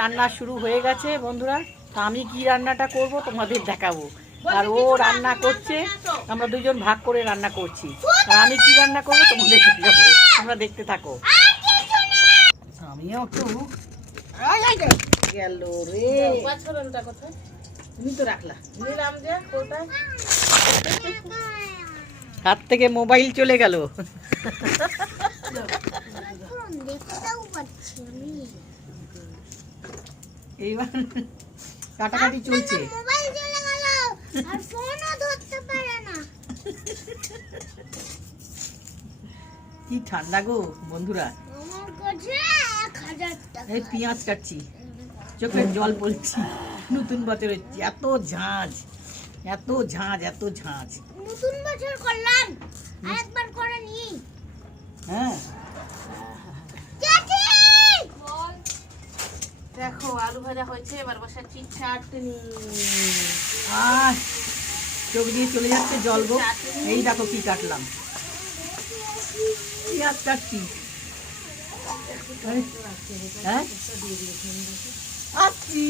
রান্না শুরু হয়ে গেছে বন্ধুরা। তো আমি কি রান্নাটা করব তোমাদের দেখাবো। আর ও রান্না করছে, আমরা দুজন ভাগ করে রান্না করছি। আর আমি কি রান্না করবো তোমাদের দেখাবো, তোমরা দেখতে থাকো। আমিও একটু গেল রে, তুমি তো রাখলা, নিলাম যে কোথায় হাত থেকে মোবাইল চলে গেল। এইবার কাটাকাটি চলছে। কি ঠান্ডা গো বন্ধুরা। এই পেঁয়াজ কাটছি, চোখের জল পড়ছি। নতুন বছর হচ্ছে, এত ঝাঁঝ এত ঝাঁঝ এত ঝাঁঝ। নতুন বছর করলাম, আরেকবার করে নি। হ্যাঁ দেখো আলু ভাজা হয়েছে, এবার বসাচ্ছি চাটনি। আর চোখ দিয়ে চলে যাচ্ছে জল গো। এই দেখো কি কাটলাম, পেঁয়াজ কাটছি। হ্যাঁ আসছি।